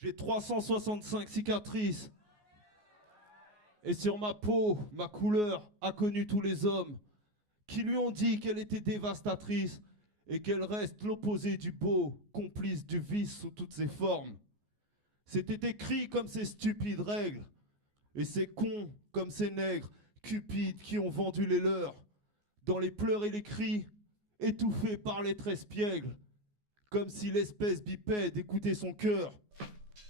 J'ai 365 cicatrices. Et sur ma peau, ma couleur a connu tous les hommes qui lui ont dit qu'elle était dévastatrice et qu'elle reste l'opposé du beau, complice du vice sous toutes ses formes. C'était écrit comme ces stupides règles et ces cons comme ces nègres cupides qui ont vendu les leurs dans les pleurs et les cris, étouffés par les traits espiègles, comme si l'espèce bipède écoutait son cœur.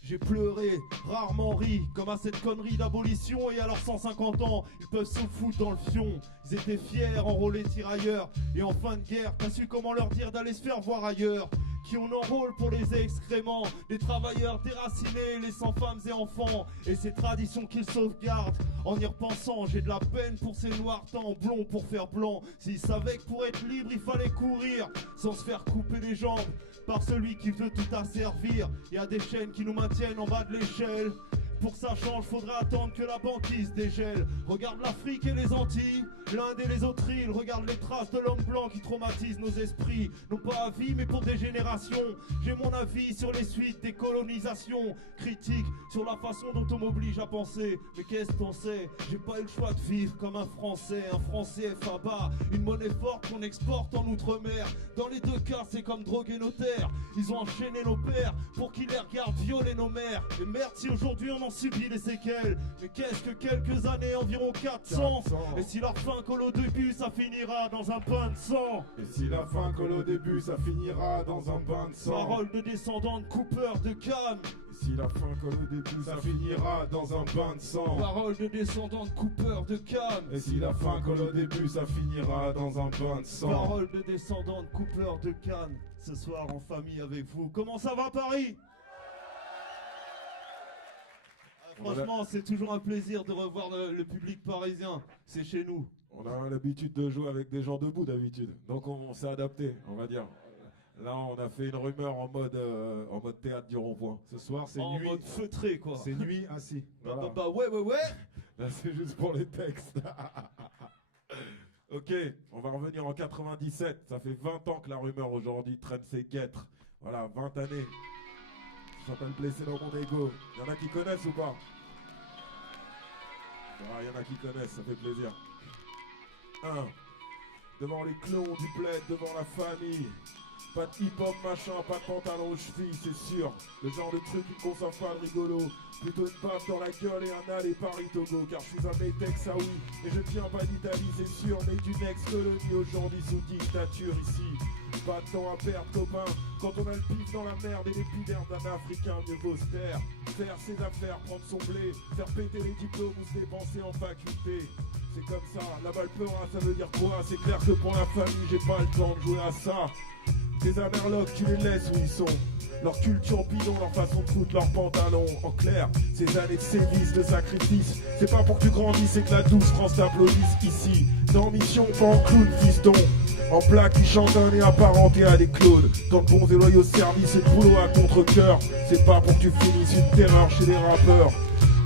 J'ai pleuré, rarement ri, comme à cette connerie d'abolition. Et à leurs 150 ans, ils peuvent se foutre dans le fion. Ils étaient fiers, enrôlés tirailleurs. Et en fin de guerre, t'as su comment leur dire d'aller se faire voir ailleurs. Qui on enrôle pour les excréments des travailleurs déracinés, laissant femmes et enfants. Et ces traditions qu'ils sauvegardent. En y repensant, j'ai de la peine pour ces noirs temps blonds pour faire blanc. S'ils savaient que pour être libre, il fallait courir sans se faire couper les jambes par celui qui veut tout asservir. Il y a des chaînes qui nous maintiennent en bas de l'échelle. Pour que ça change, faudrait attendre que la banquise dégèle. Regarde l'Afrique et les Antilles, l'Inde et les autres îles. Regarde les traces de l'homme blanc qui traumatisent nos esprits. Non pas à vie, mais pour des générations. J'ai mon avis sur les suites des colonisations. Critique sur la façon dont on m'oblige à penser. Mais qu'est-ce qu'on sait? J'ai pas eu le choix de vivre comme un Français FABA. Une monnaie forte qu'on exporte en Outre-mer. Dans les deux cas, c'est comme droguer nos terres. Ils ont enchaîné nos pères pour qu'ils les regardent violer nos mères. Et merde si aujourd'hui on en subit les séquelles. Mais qu'est-ce que quelques années, environ 400. Et si la fin colle au début, ça finira dans un bain de sang. Et si la fin colle au début, ça finira dans un bain de sang. Parole de descendant de Cooper de Cannes. Et si la fin colle au début, ça finira dans un bain de sang. Parole de descendant de Cooper de Cannes. Et si la fin colle au début, ça finira dans un bain de sang. Parole de descendant de Cooper de Cannes. Ce soir en famille avec vous. Comment ça va Paris? Franchement, c'est toujours un plaisir de revoir le public parisien. C'est chez nous. On a l'habitude de jouer avec des gens debout d'habitude. Donc on s'est adapté, on va dire. Là, on a fait une rumeur en mode théâtre du rond-point. Ce soir, c'est nuit. En mode feutré, quoi. C'est nuit assis. Voilà. Bah ouais. Là, c'est juste pour les textes. Ok, on va revenir en 97. Ça fait 20 ans que la rumeur aujourd'hui traîne ses guêtres. Voilà, 20 années. Ça s'appelle Blessé dans mon ego. Il y en a qui connaissent ou pas? Il y en a qui connaissent, ça fait plaisir. 1. Devant les clowns du bled, devant la famille. Pas de hip-hop machin, pas de pantalon aux chevilles, c'est sûr. Le genre de truc qui ne conserve pas le rigolo. Plutôt une baffe dans la gueule et un aller Paris-Togo. Car je suis un Metex, ah oui, et je viens pas d'Italie, c'est sûr. Mais d'une ex-colonie aujourd'hui sous dictature ici. Pas de temps à perdre, copain. Quand on a le pif dans la merde et l'épiderme d'un Africain, mieux vaut se taire. Faire ses affaires, prendre son blé. Faire péter les diplômes ou se dépenser en faculté. C'est comme ça, la balle peura, ça veut dire quoi? C'est clair que pour la famille, j'ai pas le temps de jouer à ça. Tes amerlocs, tu les laisses où ils sont. Leur culture bidon, leur façon de foutre leurs pantalons. En clair, ces années de sévices, de sacrifice, c'est pas pour que tu grandisses et que la douce France t'applaudisse ici. T'es en mission, pas en clown, fiston. En plaque qui chante un nez apparenté à des clones. Dans le bon et loyaux service et le boulot à contre-cœur. C'est pas pour que tu finisses une terreur chez les rappeurs.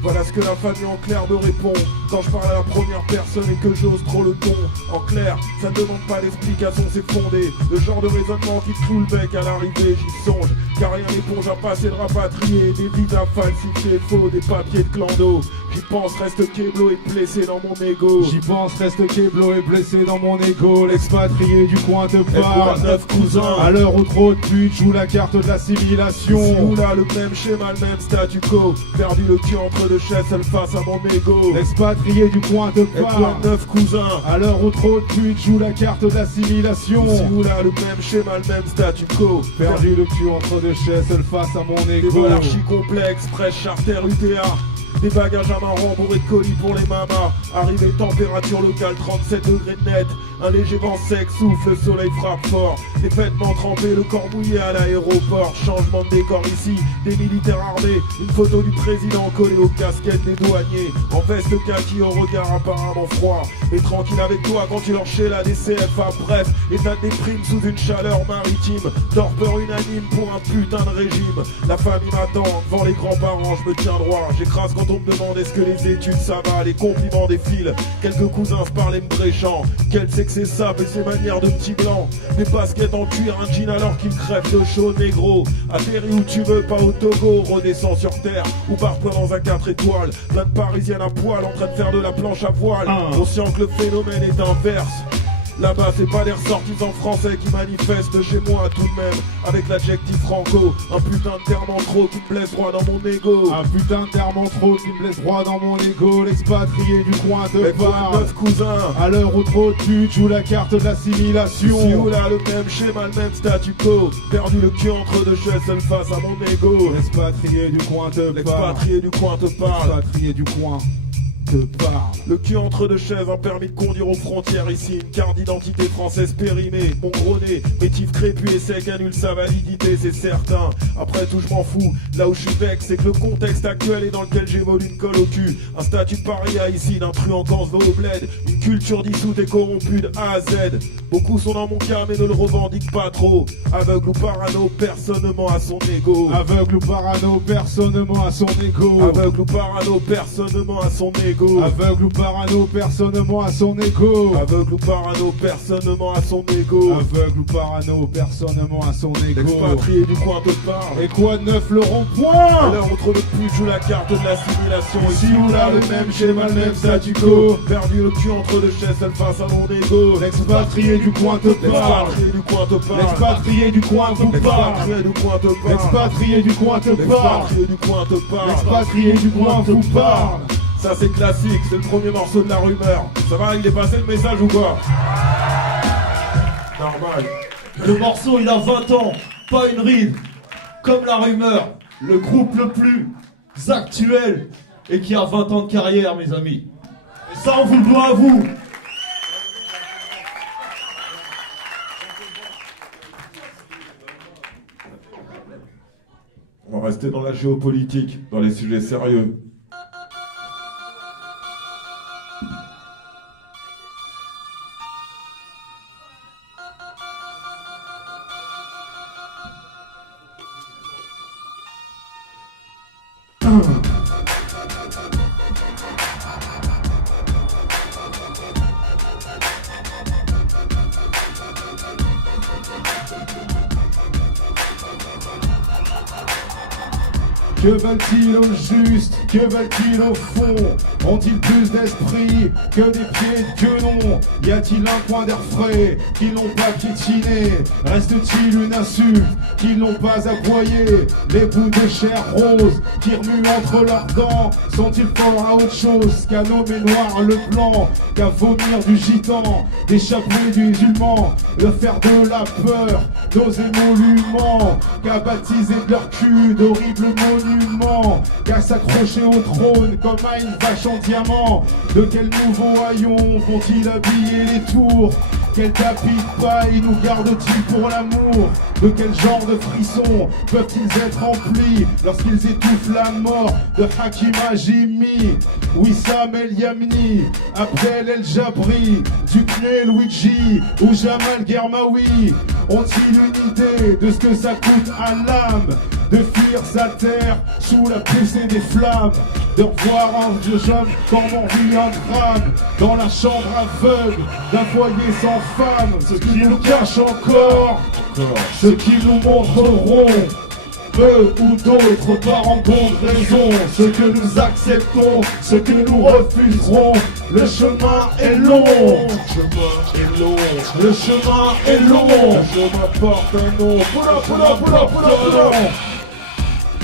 Voilà ce que la famille en clair me répond quand je parle à la première personne et que j'ose trop le ton. En clair, ça ne demande pas d'explication, c'est fondé. Le genre de raisonnement qui te fout le bec à l'arrivée, j'y songe. Car rien n'éponge à passer de rapatrier. Des vides à falsifier, faux, des papiers de clando. J'y pense, reste Keblo et blessé dans mon ego. J'y pense, reste Keblo et blessé dans mon ego. L'expatrié du coin te parle. 9 cousins. À l'heure où trop de putes jouent la carte de l'assimilation. Si ou là, le même schéma, le même statu quo. Perdu le cul entre deux chaises, seul face à mon ego. L'expatrié du coin te parle. 9 cousins. À l'heure où trop de putes jouent la carte de l'assimilation. Si ou là, le même schéma, le même statu quo. Perdu le cul entre deux chaises, seul face à mon ego. Des monarchies complexes, fraîche charter UTA. Des bagages à marron bourrés de colis pour les mamas. Arrivée température locale 37 degrés net. Un léger vent sec souffle, le soleil frappe fort. Des vêtements trempés, le corps mouillé à l'aéroport. Changement de décor ici, des militaires armés. Une photo du président collée aux casquettes des douaniers. En veste kaki au regard apparemment froid. Et tranquille avec toi quand tu leur la DCFA. Bref, état de déprime sous une chaleur maritime. Torpeur unanime pour un putain de régime. La famille m'attend devant les grands-parents, je me tiens droit. J'écrase quand on me demande est-ce que les études ça va, les compliments défilent. Quelques cousins se parlaient me bréchant. Quel c'est que c'est ça, mais ces manières de petits blancs. Des baskets en cuir, un jean alors qu'il crève de chaud négro. Atterris où tu veux, pas au Togo, redescends sur terre. Ou barre-toi dans un 4 étoiles. Plein de parisiennes à poil en train de faire de la planche à voile. Conscient que le phénomène est inverse. Là-bas c'est pas les ressortissants français qui manifestent chez moi tout de même. Avec l'adjectif franco, un putain de terme en trop qui me blesse droit dans mon ego. Un putain de terme en trop qui me blesse droit dans mon ego. L'expatrié du coin te parle. 9 cousins. À l'heure où trop tu joues la carte de l'assimilation. Si ou là le même schéma, le même statu quo. Perdu le cul entre deux chaises seul face à mon ego. L'expatrié du coin te parle. L'expatrié du coin te parle. L'expatrié du coin te parle. Le cul entre deux chaises, un permis de conduire aux frontières ici. Une carte d'identité française périmée. Mon gros nez, métif crépus et sec annule sa validité, c'est certain. Après tout, je m'en fous. Là où je suis vexé, c'est que le contexte actuel est dans lequel j'évolue une colle au cul. Un statut de paria ici, d'un truand quand se va au bled. Une culture dissoute et corrompue de A à Z. Beaucoup sont dans mon cas mais ne le revendiquent pas trop. Aveugle ou parano, personne ne ment à son ego. Aveugle ou parano, personne ne ment à son ego. Aveugle ou parano, personne ne ment à son ego. Aveugle ou parano, personne ne ment à son ego. Aveugle ou parano, personne ne ment à son ego. Aveugle ou parano, personne ne ment à son ego. L'expatrié du coin te parle. Et quoi de neuf le rond-point? À l'heure entre le pute joue la carte de l'assimilation. Ici ou là le même schéma, le même statu quo. Perdu le cul entre deux chaises, seul face à mon ego. L'expatrié du coin te parle. L'expatrié du coin te parle. L'expatrié du coin te parle. L'expatrié du coin te parle. L'expatrié du coin te parle. L'expatrié du coin te parle. L'expatrié du coin vous parle. Ça c'est classique, c'est le premier morceau de la rumeur. Ça va, il est passé le message ou quoi? Normal. Le morceau il a 20 ans, pas une ride. Comme la rumeur, le groupe le plus actuel et qui a 20 ans de carrière, mes amis. Et ça on vous le doit à vous. On va rester dans la géopolitique, dans les sujets sérieux. Que veulent-ils au juste? Que veulent-ils au fond? Ont-ils plus d'esprit que des pieds de quenon? Y a-t-il un coin d'air frais qu'ils n'ont pas piétiné? Reste-t-il une insulte qu'ils n'ont pas aboyé? Les bouts de chair rose qui remuent entre leurs dents sont-ils forts à autre chose qu'à nommer noir le blanc, qu'à vomir du gitan, d'échapper du musulman, de faire de la peur nos émoluments, qu'à baptiser de leur cul d'horribles monuments, qu'à s'accrocher au trône comme à une vache en diamant? De quel nouveau haillon vont-ils habiller les tours? Quel tapis de paille nous gardent-ils pour l'amour? De quel genre de frissons peuvent-ils être remplis lorsqu'ils étouffent la mort de Hakim Hajimi, Wissam El Yamni, Abdel El Jabri, Dukne Luigi ou Jamal Germaoui? Ont-ils une idée de ce que ça coûte à l'âme de fuir sa terre sous la poussée des flammes, de revoir un vieux jeune comme on vit un drame dans la chambre aveugle d'un foyer sans femme? Ce qui nous cache encore, ce qui nous montreront peu ou d'autres par en bonne raison, ce que nous acceptons, ce que nous refuserons. Le chemin est long, le chemin est long, Le chemin porte un nom. Poula.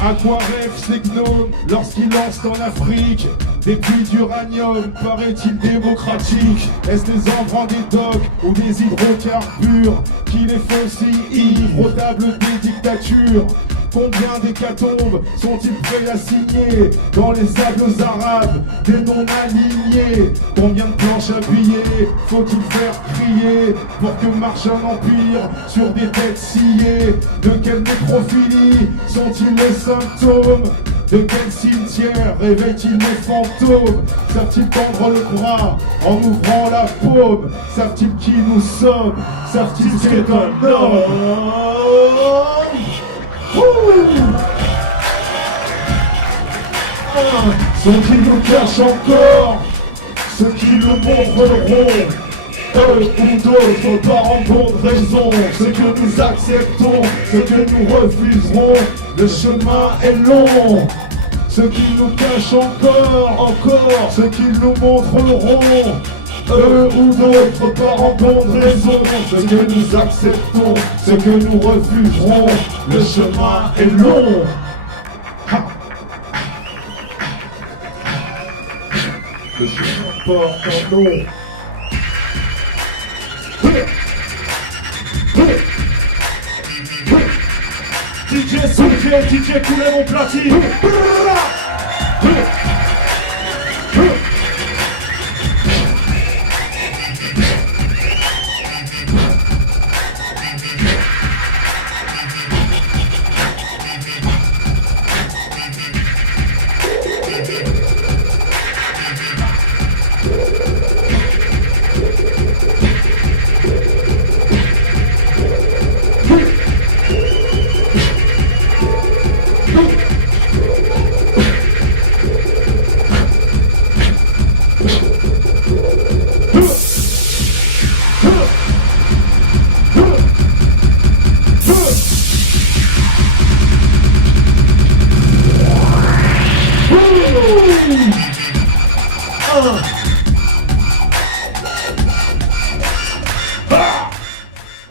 À quoi rêvent ces gnomes lorsqu'ils lancent en Afrique des puits d'uranium, paraît-il démocratique? Est-ce des embruns des docks ou des hydrocarbures qui les font si ivres aux tables des dictatures? Combien d'hécatombes sont-ils prêts à signer dans les sables arabes des non-alignés? Combien de planches à piller faut-il faire crier pour que marche un empire sur des têtes sciées? De quelle nécrophilie sont-ils les symptômes? De quel cimetière réveillent-ils les fantômes? Savent-ils tendre le bras en ouvrant la paume? Savent-ils qui nous sommes? Savent-ils ce qu'est un homme? qui nous cachent encore, ceux qui nous montreront, eux ou d'autres par en bonne raison, ce que nous acceptons, ce que nous refuserons, le chemin est long. Ceux qui nous cachent encore, ceux qui nous montreront, eux ou d'autres par en bonne raison, ce que nous acceptons, ce que nous refuserons, le chemin est long. Le chemin porte un nom. DJ Souquet, DJ coulait mon platine.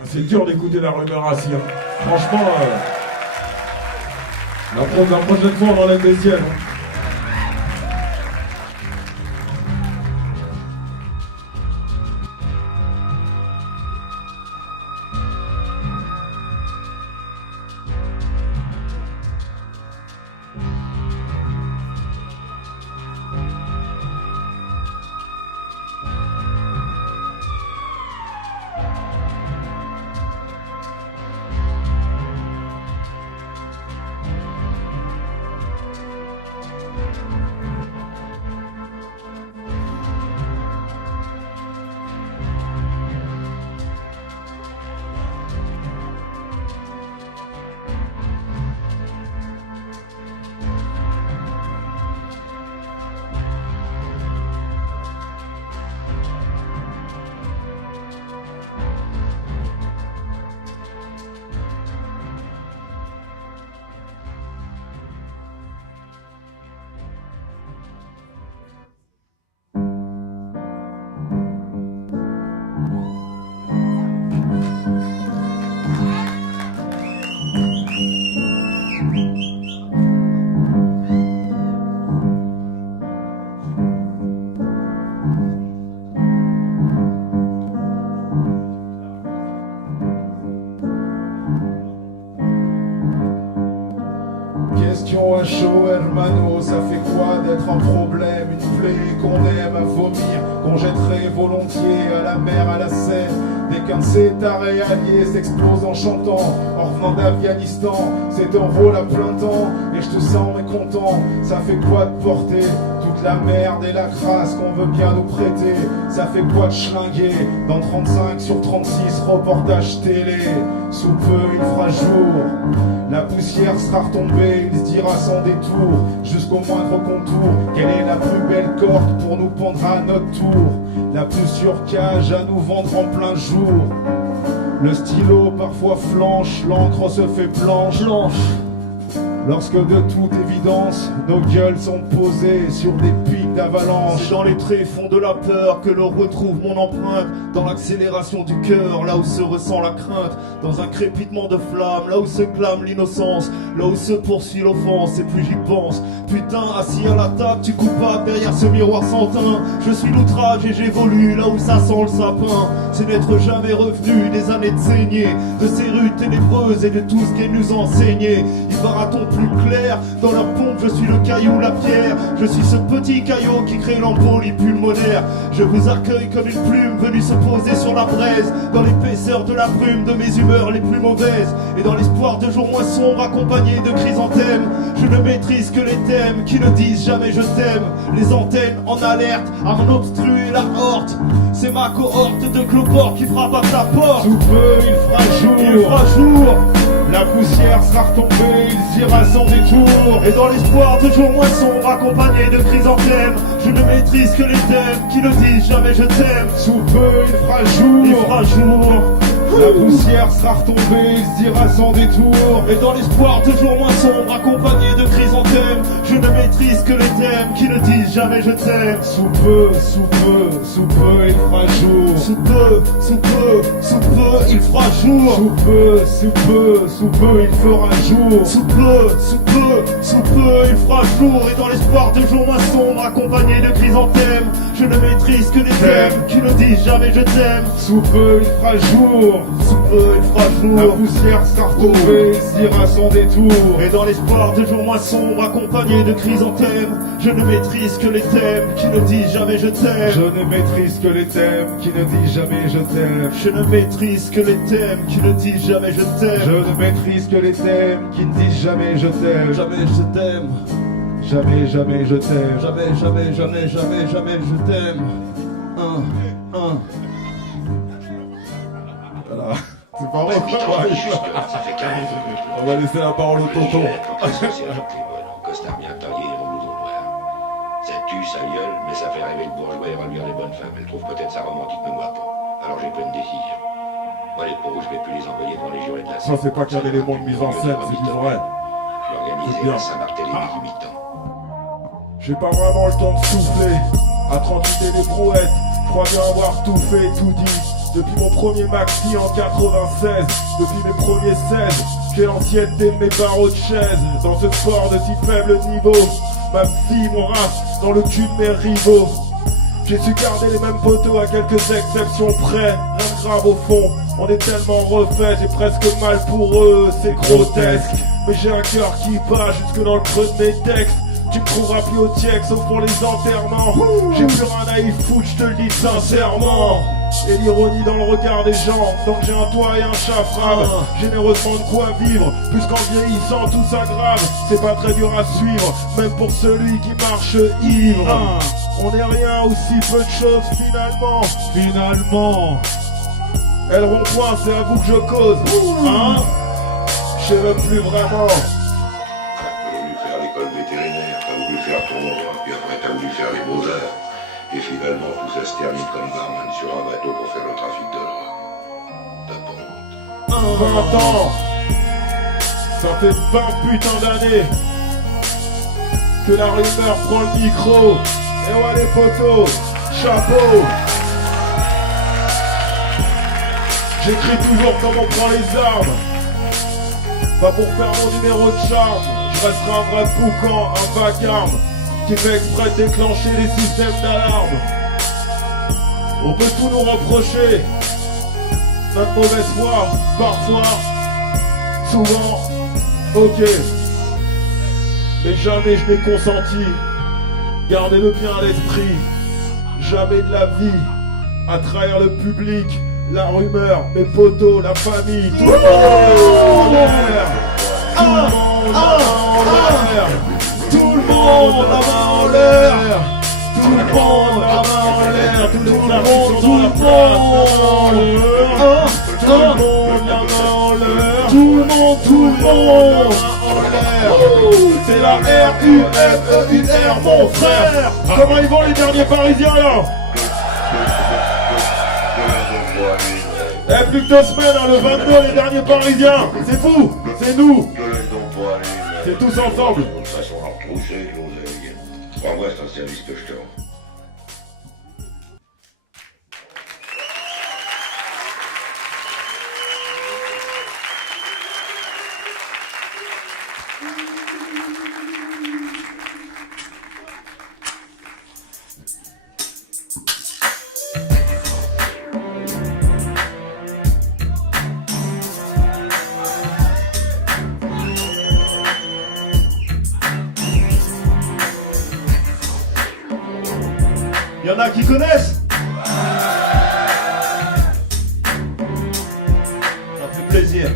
C'est dur d'écouter la rumeur assis. Franchement, la prochaine fois on enlève des siennes. Question à chaud, hermano, ça fait quoi d'être un problème, une plaie qu'on aime à vomir, qu'on jetterait volontiers à la mer, à la Seine. Dès qu'un de ces tarés alliés s'explose en chantant, en revenant d'Afghanistan, c'est un rôle à plein temps, et je te sens mécontent. Ça fait quoi de porter toute la merde et la crasse qu'on veut bien nous prêter? Ça fait quoi de schlinguer dans 35 sur 36 reportages télé? Sous peu il fera jour, la poussière sera retombée, il se dira sans détour, jusqu'au moindre contour, quelle est la plus belle corde pour nous pendre à notre tour, la plus sûre cage à nous vendre en plein jour. Le stylo parfois flanche, l'encre se fait blanche. Lorsque de toute évidence, nos gueules sont posées sur des pics d'avalanche. C'est dans les tréfonds de la peur que l'on retrouve mon empreinte. Dans l'accélération du cœur, là où se ressent la crainte. Dans un crépitement de flamme, là où se clame l'innocence. Là où se poursuit l'offense, et plus j'y pense. Putain, assis à la table, tu coupable derrière ce miroir sans teint. Je suis l'outrage et j'évolue là où ça sent le sapin. C'est n'être jamais revenu des années de saignée, de ces rues ténébreuses et de tout ce qu'elles nous enseignaient. Il verra-t-on plus clair, dans leur pompe je suis le caillou, la pierre. Je suis ce petit caillot qui crée l'embolie pulmonaire. Je vous accueille comme une plume venue se poser sur la braise, dans l'épaisseur de la brume de mes humeurs les plus mauvaises, et dans l'espoir de jours moins sombres accompagnés de chrysanthèmes. Je ne maîtrise que les thèmes qui ne disent jamais je t'aime. Les antennes en alerte à en obstruer la horte. C'est ma cohorte de cloportes qui frappe à ta porte. Sous peu il fera jour, Il fera jour. La poussière sera retombée, il ira sans détour. Et dans l'espoir toujours moins sombre, accompagné de chrysanthèmes, je ne maîtrise que les thèmes qui ne disent jamais je t'aime. Sous peu il fera jour. Il fera jour. La poussière sera retombée, il se dira sans détour. Et dans l'espoir toujours moins sombre, accompagné de chrysanthèmes, je ne maîtrise que les thèmes qui ne disent jamais je t'aime. Sous peu, sous peu, sous peu il fera jour. Sous peu, sous peu, sous peu, il fera jour. Sous peu, sous peu, sous peu il fera jour. Sous peu, sous peu, sous peu, il fera jour. Et dans l'espoir toujours moins sombre, accompagné de chrysanthèmes, je ne maîtrise que les thèmes qui ne disent jamais je t'aime. Sous peu il fera jour. Sous peu, il fera La jour. poussière sera retombée, il se dira sans détour. Et dans l'espoir toujours moins sombre, accompagné de chrysanthèmes, je ne maîtrise que les thèmes qui ne disent jamais je t'aime. Je ne maîtrise que les thèmes qui ne disent jamais je t'aime. Je ne maîtrise que les thèmes qui ne disent jamais je Je t'aime. ne maîtrise que les thèmes qui ne disent jamais je t'aime. Jamais je t'aime. Jamais, jamais je t'aime. Jamais, jamais, jamais, jamais, jamais je t'aime. Voilà. C'est pas vrai. Ça fait 40 minutes. On va laisser la parole au tonton. En costard bien taillé et en blouson noir. Ça tue, ça gueule, mais ça fait rêver le bourgeois et reluire les bonnes femmes. Elle trouve peut-être ça romantique, mais moi pas. Alors j'ai pris une décision. Moi, les peaux rouges, je vais plus les envoyer devant les jurés de la Ça, c'est pas qu'un élément de mise en scène, c'est du vrai. Je vais organiser C'est bien. la Saint-Barthélemy du mi-temps. J'ai pas vraiment le temps de souffler. À tranquiller les brouettes, je crois bien avoir tout fait, tout dit. Depuis mon premier maxi en 96, depuis mes premiers 16, j'ai l'ancienneté de mes barreaux de chaise. Dans ce sport de si faible niveau, ma fille, mon race, dans le cul de mes rivaux. J'ai su garder les mêmes poteaux à quelques exceptions près. Rien de grave au fond, on est tellement refait, j'ai presque mal pour eux, c'est grotesque. Mais j'ai un cœur qui bat jusque dans le creux de mes textes. Tu me trouveras plus au tiec sauf pour les enterrements. J'ai plus rien à y foutre, je te le dis sincèrement. Et l'ironie dans le regard des gens, tant que j'ai un toit et un chat frappe, généreusement de quoi vivre, puisqu'en vieillissant tout s'aggrave. C'est pas très dur à suivre, même pour celui qui marche ivre. On est rien ou si peu de choses finalement. Finalement, Elle rond-point, c'est à vous que je cause. Hein? Je sais même plus vraiment. T'as voulu faire l'école vétérinaire, t'as voulu faire ton droit, puis après t'as voulu faire les beaux-arts. Et finalement, tout ça se termine comme barman sur un bateau pour faire le trafic de drogue. T'as pas honte. 20 ans. Ça fait 20 putains d'années que la rumeur prend le micro. Et ouais les potos, chapeau. J'écris toujours comme on prend les armes. Pas pour faire mon numéro de charme. Je resterai un vrai boucan, un vacarme qui fait exprès de déclencher les systèmes d'alarme. On peut tout nous reprocher, notre mauvaise foi, parfois, souvent, ok. Mais jamais je n'ai consenti, gardez-le bien à l'esprit, jamais de la vie, à trahir le public, la rumeur, mes potos, la famille, tout le monde en l'air, tout le monde en l'air. Tout le monde la main en l'air. Tout le monde la main en l'air. Tout le monde, tout le monde. Tout le monde la main en l'air. Tout le monde, tout le monde. C'est la R-U-M-E-U-R, mon frère. Comment ils vont les derniers parisiens là? Eh, plus que 2 semaines, hein, le 22, les derniers parisiens. C'est fou, c'est nous. C'est tous ensemble. De toute façon, repousser, l'oseille. Crois-moi, c'est un service que je te rends. Y'en a qui connaissent? Ça fait plaisir.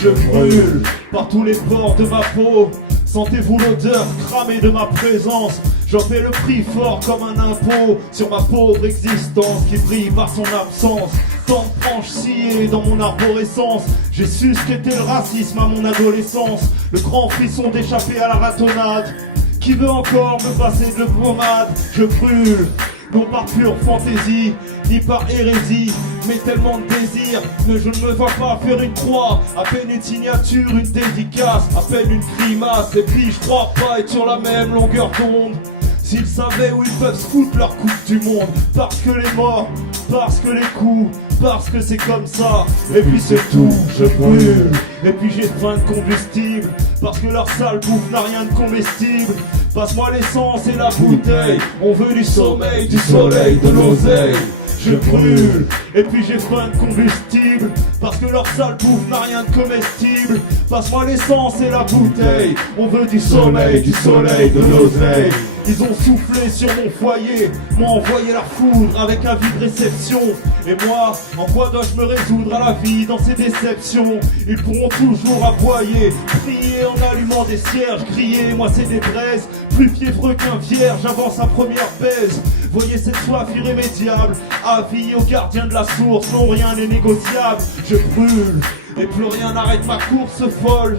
Je brûle par tous les pores de ma peau. Sentez-vous l'odeur cramée de ma présence? J'en paie le prix fort comme un impôt sur ma pauvre existence qui brille par son absence. Tant de branches sciées dans mon arborescence. J'ai su ce qu'était le racisme à mon adolescence. Le grand frisson d'échapper à la ratonnade. Qui veut encore me passer de pommade? Je brûle, non par pure fantaisie, ni par hérésie, mais tellement de désir que je ne me vois pas faire une croix. À peine une signature, une dédicace, à peine une grimace. Et puis je crois pas être sur la même longueur d'onde. S'ils savaient où ils peuvent se foutre leur coupe du monde. Parce que les morts, parce que les coups, parce que c'est comme ça. Et puis c'est tout, je brûle. Et puis j'ai faim de combustible, parce que leur sale bouffe n'a rien de comestible. Passe-moi l'essence et la bouteille. On veut du sommeil, du soleil, de l'oseille. Je brûle, et puis j'ai faim de combustible, parce que leur sale bouffe n'a rien de comestible. Passe-moi l'essence et la bouteille. On veut du sommeil, du soleil, de l'oseille. Ils ont soufflé sur mon foyer, m'ont envoyé leur foudre avec un vide réception. Et moi, en quoi dois-je me résoudre à la vie dans ces déceptions? Ils pourront toujours aboyer, prier en allumant des cierges, crier, moi c'est des braises, plus fiévreux qu'un vierge avant sa première baise. Voyez cette soif irrémédiable, avis aux gardiens de la source, non rien n'est négociable. Je brûle, et plus rien n'arrête ma course folle.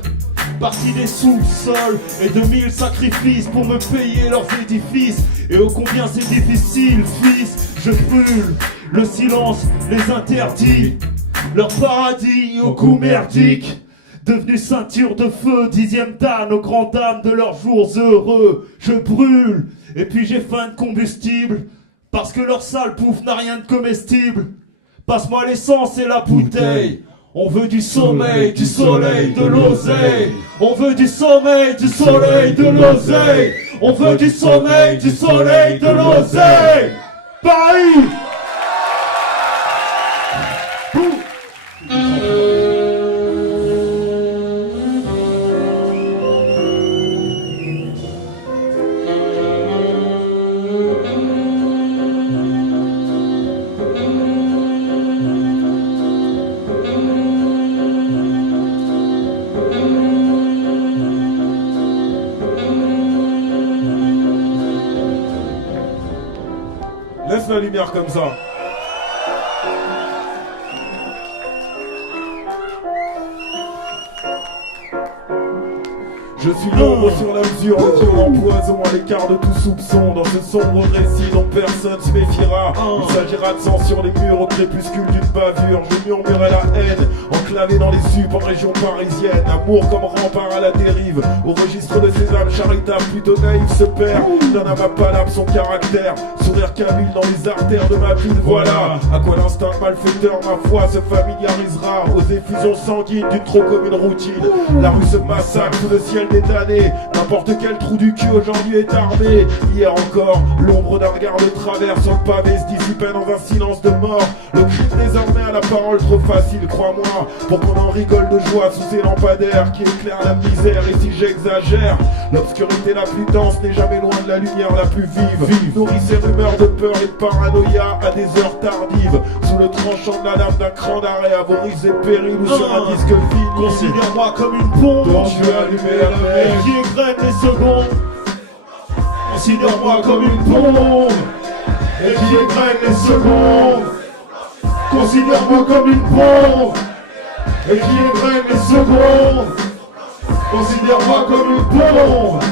Parti des sous-sols et de 1000 sacrifices pour me payer leurs édifices. Et ô combien c'est difficile, fils. Je brûle, le silence les interdit. Leur paradis au coup merdique, devenu ceinture de feu, 10e dan aux grandes dames de leurs jours heureux. Je brûle, et puis j'ai faim de combustible, parce que leur sale bouffe n'a rien de comestible. Passe-moi l'essence et la bouteille. On veut du sommeil, du soleil, de l'oseille. On veut du sommeil, du soleil, de l'oseille. On veut du sommeil, du soleil, de l'oseille. Paris! Laisse la lumière comme ça. Je suis l'ombre sur la mesure, le violent poison à l'écart de tout soupçon. Dans ce sombre récit dont personne se méfiera, il s'agira de sang sur les murs au crépuscule d'une bavure. Je murmurerai la haine, enclavé dans les supes en région parisienne. Amour comme rempart à la dérive, au registre de ces âmes charitables plutôt naïves se perd. Donne à ma palabre son caractère, sourire cabile dans les artères de ma ville. Voilà à quoi l'instinct malfaiteur, ma foi, se familiarisera aux effusions sanguines d'une trop commune routine. La rue se massacre sous le ciel des années. N'importe quel trou du cul aujourd'hui est armé. Hier encore, l'ombre d'un regard de travers sur le pavé se dissipait dans un silence de mort. Le crime désormais a la parole trop facile, crois-moi, pour qu'on en rigole de joie sous ces lampadaires qui éclairent la misère. Et si j'exagère, l'obscurité la plus dense n'est jamais loin de la lumière la plus vive. Nourrit ces rumeurs de peur et de paranoïa à des heures tardives, sous le tranchant de la lame d'un cran d'arrêt à vos risques et périls ou sur un disque fini. Considère-moi comme une pompe dont je vais allumer la et qui égrène les secondes. Considère-moi comme une pompe et qui égrène les secondes. Considère-moi comme une pompe et qui égrène les secondes. Considère-moi comme une pompe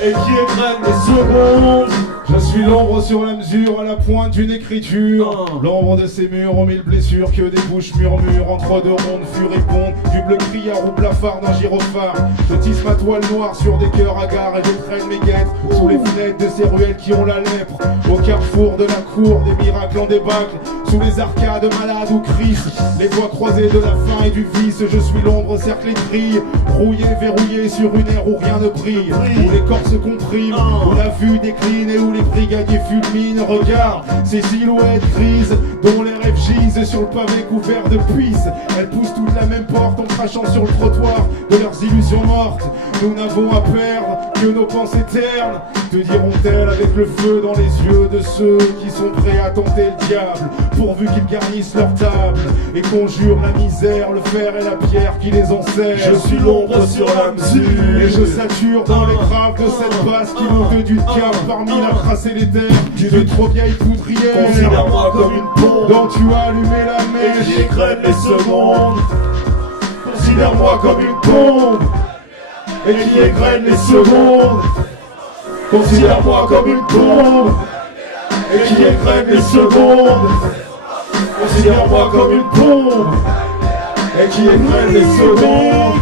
et qui égrène les secondes. Je suis l'ombre sur la mesure, à la pointe d'une écriture. L'ombre de ces murs aux 1000 blessures que des bouches murmurent entre deux rondes furibondes. Du bleu criard ou blafard d'un gyrophare. Je tisse ma toile noire sur des cœurs hagards et je traîne mes guêtres sous les fenêtres de ces ruelles qui ont la lèpre. Au carrefour de la cour, des miracles en débâcle. Sous les arcades malades ou Christ, les doigts croisés de la faim et du vice. Je suis l'ombre cerclée de grille, rouillé, verrouillé sur une ère où rien ne brille. Où les corps se compriment, où la vue décline et où les brigadiers fulminent. Regarde ces silhouettes grises dont les rêves gisent sur le pavé couvert de puces. Elles poussent toutes la même porte en crachant sur le trottoir de leurs illusions mortes. Nous n'avons à perdre que nos pensées ternes, te diront-elles avec le feu dans les yeux de ceux qui sont prêts à tenter le diable, pourvu qu'ils garnissent leur table et conjurent la misère, le fer et la pierre qui les enseigne. Je suis l'ombre sur la mesure et je sature dans les graves de cette basse qui monte du cap parmi la tracer les terres d'une trop vieille poudrière. Considère-moi comme une bombe dont tu as allumé la et mèche. qui égrène les secondes. Considère-moi comme une bombe et qui égrène les secondes. Considère-moi comme une bombe et qui égrène les secondes. Considère-moi comme une bombe et qui égrène les secondes.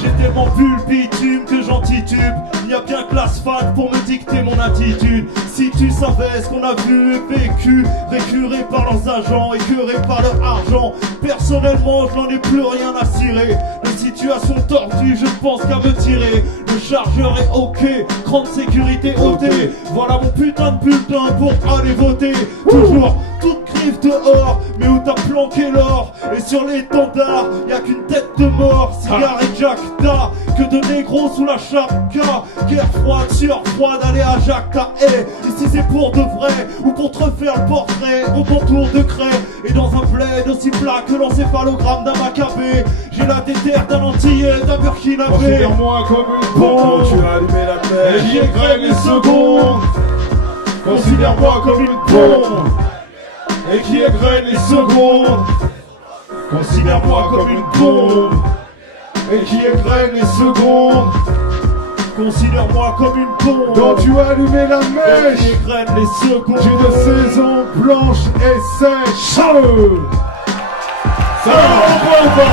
J'ai tellement vu le bitume que j'en titube. Il n'y a bien que l'asphalte pour me dicter mon attitude. Si tu savais ce qu'on a vu et vécu, récuré par leurs agents, écœuré par leur argent. Personnellement, je n'en ai plus rien à cirer. De situation tordue, je ne pense qu'à me tirer. Le chargeur est ok, grande sécurité ôtée. Voilà mon putain de bulletin pour aller voter. Toujours toute griffe dehors, mais où t'as planqué l'or. Et sur l'étendard, y'a qu'une tête de mort. Cigare et Jacta, que de négros sous la chapka. Guerre froide, sueur froide, allez à Jacta. Ici c'est pour de vrai, ou pour te refaire le portrait. On t'entoure de craie, et dans un bled aussi plat que l'encéphalogramme d'un Maccabée. J'ai la déterre d'un Antillais, d'un Burkinabé. Considère-moi comme une bombe Tu as allumé la et mèche. qui égrène les secondes. Considère-moi comme une bombe et qui égrène les secondes. Considère-moi comme une bombe et qui égrène les secondes. Considère-moi comme une bombe dont tu as allumé la qui mèche égrène les secondes. d'une saison blanche et sèche. Ça va, on va.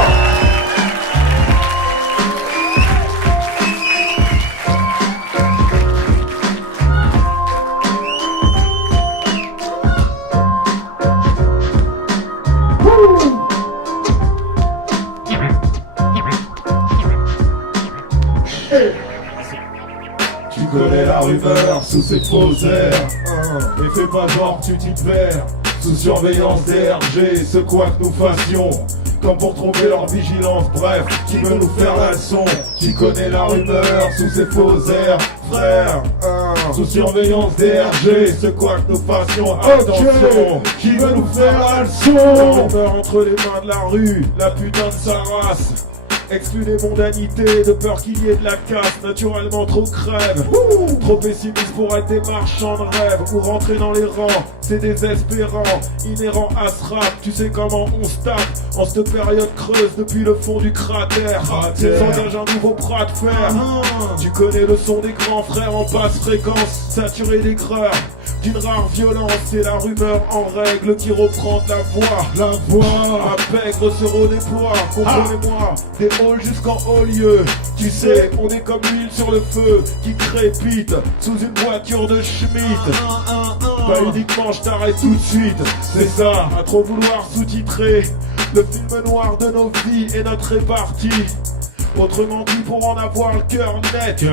Tu connais la rumeur sous ses faux airs. Et fais pas genre tu t'y perds. Sous surveillance DRG, ce quoi que nous fassions. Comme pour tromper leur vigilance, bref, qui veut nous faire la leçon. Tu connais la rumeur sous ses faux airs, frère. Sous surveillance DRG, ce quoi que nous fassions. Attention, qui veut nous faire la leçon. On meurt entre les mains de la rue, la putain de sa race. Exclu des mondanités, de peur qu'il y ait de la casse, naturellement trop crève. Trop pessimiste pour être des marchands de rêve, ou rentrer dans les rangs, c'est désespérant, inhérent à ce rap. Tu sais comment on se tape en cette période creuse depuis le fond du cratère. S'engage un nouveau bras de fer. Tu connais le son des grands frères en basse fréquence, saturé d'aigreur. D'une rare violence, c'est la rumeur en règle qui reprend de la voix. La voix À Pègre se redéploie, comprenez-moi, des halls jusqu'en haut lieu. Tu sais, on est comme l'huile sur le feu qui crépite sous une voiture de Schmitt. Pas uniquement, je t'arrête tout de suite. C'est ça, à trop vouloir sous-titrer le film noir de nos vies et notre répartie. Autrement dit, pour en avoir le cœur net,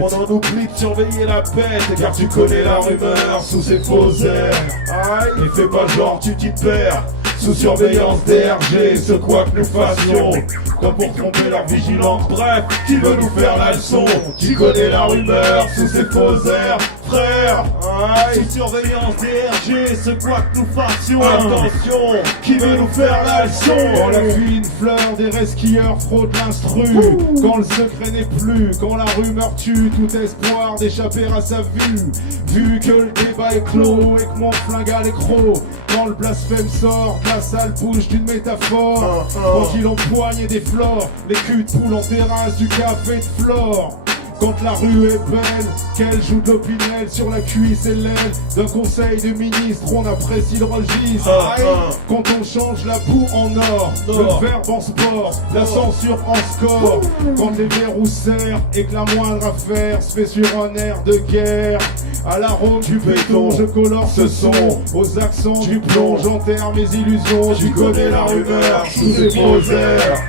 on en oublie de surveiller la bête. Car tu connais la rumeur sous ses faux airs. Aïe, et fais pas genre tu t'y perds. Sous surveillance DRG, ce quoi que nous fassions. Comme pour tromper leur vigilance, bref, qui veut nous faire la leçon. Tu connais la rumeur sous ses faux airs, frère. Aïe, Sous surveillance DRG, ce quoi que nous fassions. attention, Qui veut nous faire la leçon. Quand la fine fleur des resquilleurs frôle l'instru. Quand le secret n'est plus, quand la rumeur tue tout espoir d'échapper à sa vue. Vu que le débat est clos et que mon flingue à l'écro. Quand le blasphème sort de la sale bouche d'une métaphore. Quand il empoigne des flores, les culs de poule en terrasse, du café de flore. Quand la rue est belle, qu'elle joue de l'opinel sur la cuisse et l'aile d'un conseil de ministre, on apprécie le registre. Aïe, quand on change la boue en or, le verbe en sport, la censure en score. Quand les verrous serrent et que la moindre affaire se fait sur un air de guerre. À l'arôme du béton, je colore ce son. Aux accents du plomb, j'enterre mes illusions. Tu connais la rumeur sous ses faux airs.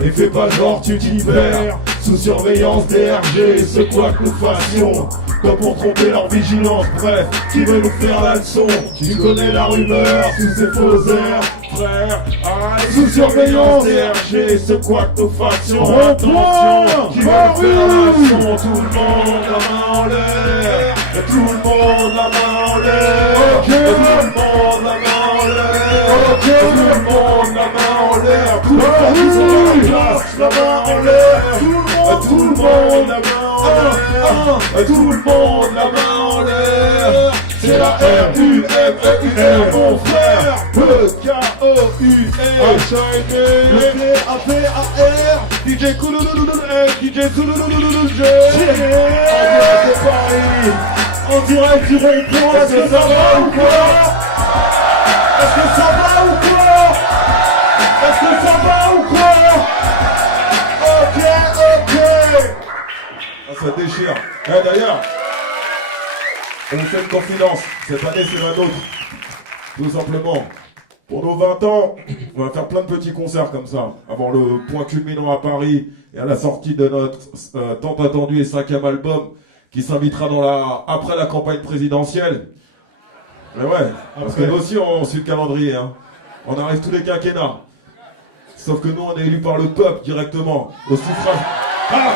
Et fais pas genre tu t'y perds. Sous surveillance DRG, ce quoi que nous fassions. Comme pour tromper leur vigilance, bref, qui veut nous faire la leçon. Tu connais la rumeur sous ses faux airs, frère. Aïe, sous surveillance DRG, ce quoi que nous fassions. Attention, qui veut nous faire la leçon. Tout le monde la main en l'air. Tout le monde la main en l'air. Tout le monde la main en l'air. Tout le monde la main en l'air. Tout le monde qui sont dans la classe, la main en l'air. Tout le monde la main en l'air. l'air. Tout le monde, la main en l'air. C'est la R-U-M-E-U-R, mon frère. E-K-O-U-R-H-A-M-E. Le P-A-P-A-R, DJ Kouloulouloulou, DJ Koulouloulouloulou, de Paris. en direct du rond-point, est-ce que ça va ou quoi? Est-ce que ça va ou quoi? Est-ce que ça va ou quoi? Ok, ok. Ah, ça déchire. D'ailleurs, on vous fait une confidence. Cette année, c'est la nôtre. Tout simplement. Pour nos 20 ans, on va faire plein de petits concerts comme ça. Avant le point culminant à Paris et à la sortie de notre tant attendu et 5e album qui s'invitera après la campagne présidentielle. Mais ouais, parce que nous aussi, on suit le calendrier. Hein. On arrive tous les quinquennats. Sauf que nous, on est élus par le peuple directement, au suffrage. Ah,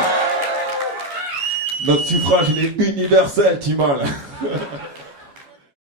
notre suffrage, il est universel, Timal.